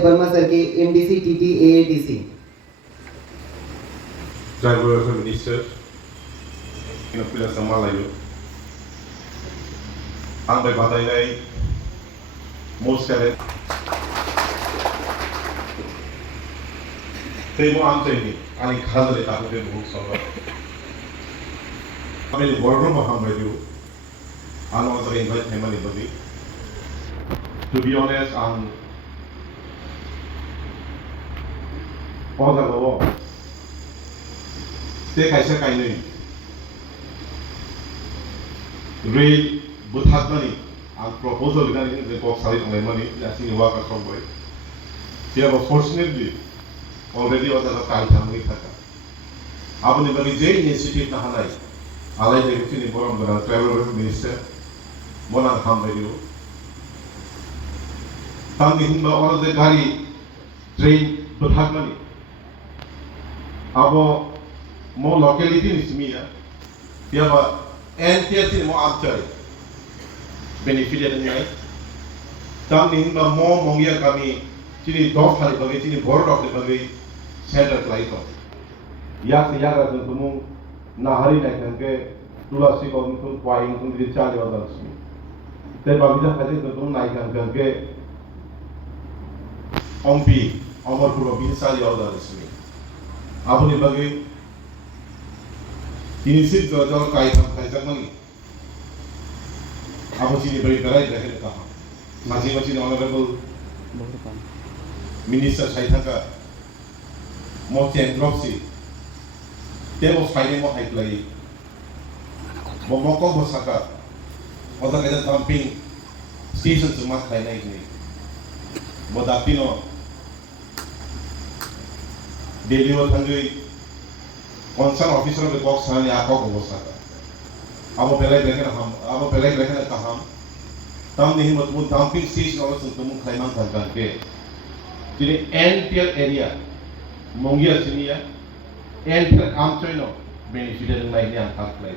Verma sir के MDC TT AATC Driver Minister Pinapila Samalayo Ang may batay na ay most talent Tayo mo ang tayo ni Aning khadali ako din buhok sa mga Kami ni Borno Mahamay yu Ano ang tayo invite naman ni Badi To be honest, ang Oda gawa ते कैसे काही नाही rail बुथात नाही ang proposal kan ini kok sari oleh mani jadi ni waka somboy dia fortunately already ada kai tham ni thaka apni bagi je initiative na hanai alai de kini borom bana travel minister mona ham radio tam ni himba or de gari train buthak mani abo mo locality ni semia dia ba NTS ni mo after benefit ada ngai tam ni ba mo mongia kami chini dog khali bagi chini board of bagi center klai to ya se ya ga tumu na hari na kan ke tulasi ko tu point tu di chali wa dan smi te ba bija khali tu nai kan ke ompi amarpur bin sali wa dan smi apni bagi ini sih kalau kaitan lagi, apa sih ini beri berai dah kita kah? Masing-masing honorable minister saya thaka, mau change drop sih, dia mau fighting mau hike lagi, mau kau mau saka, orang kita dumping station cuma kain naik ni, mau dapin o, daily work hanjui concern officer के box है या आपको हो सकता है अब पहले देखें ना कहाँ तब नहीं मतलब डंपिंग स्टेशन और तुम खाइमान खान के जिन्हें एंटियर एरिया मोंगिया सिनिया एंटियर आम चोइनो बेनिफिट नहीं नहीं आंखा प्ले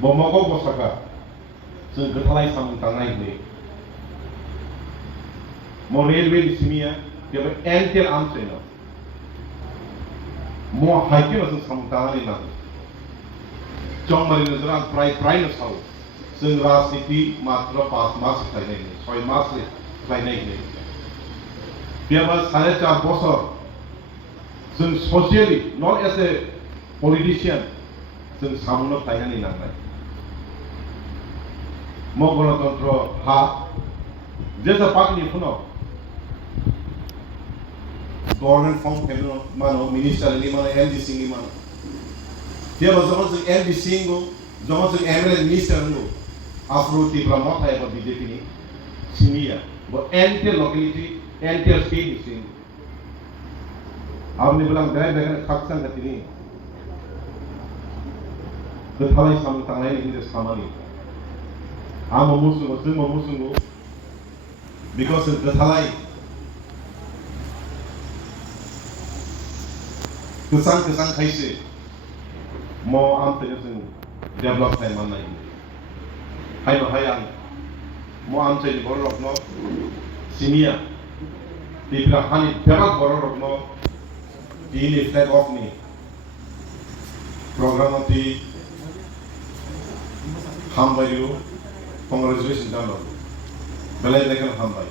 बोमोको बोसका जों गोथालाय सामंतांनाय नहीं mo railway di simia dia ba entel am cheno mo haike na samtani na chong mari na jara prai na sau sing rasniti matra 5 mas khai nai 6 mas khai nai ne dia ba 4.5 bosor sing socially not as a politician sing samuno khai nai na nai mo ganatantra ha jesa pakni funo government form pemno mano minister ni mano MDC ni mano dia bazama se MDC ngo zama se MLA minister ngo afro ti promote hai ba BJP ni simia bo ente locality ente state ni sing आपने बोला गए बगैर खक्सन करती नहीं तो थाला सामने तांगलाई नहीं जिस सामानी आम मुसुंगो because the थाला kesan kaise mo am te sing develop thai man nai hai no hayang mo am te borok no simia tibra hani develop borok no dini flag off ni program ti hambayu congratulations dano belai lekan hambai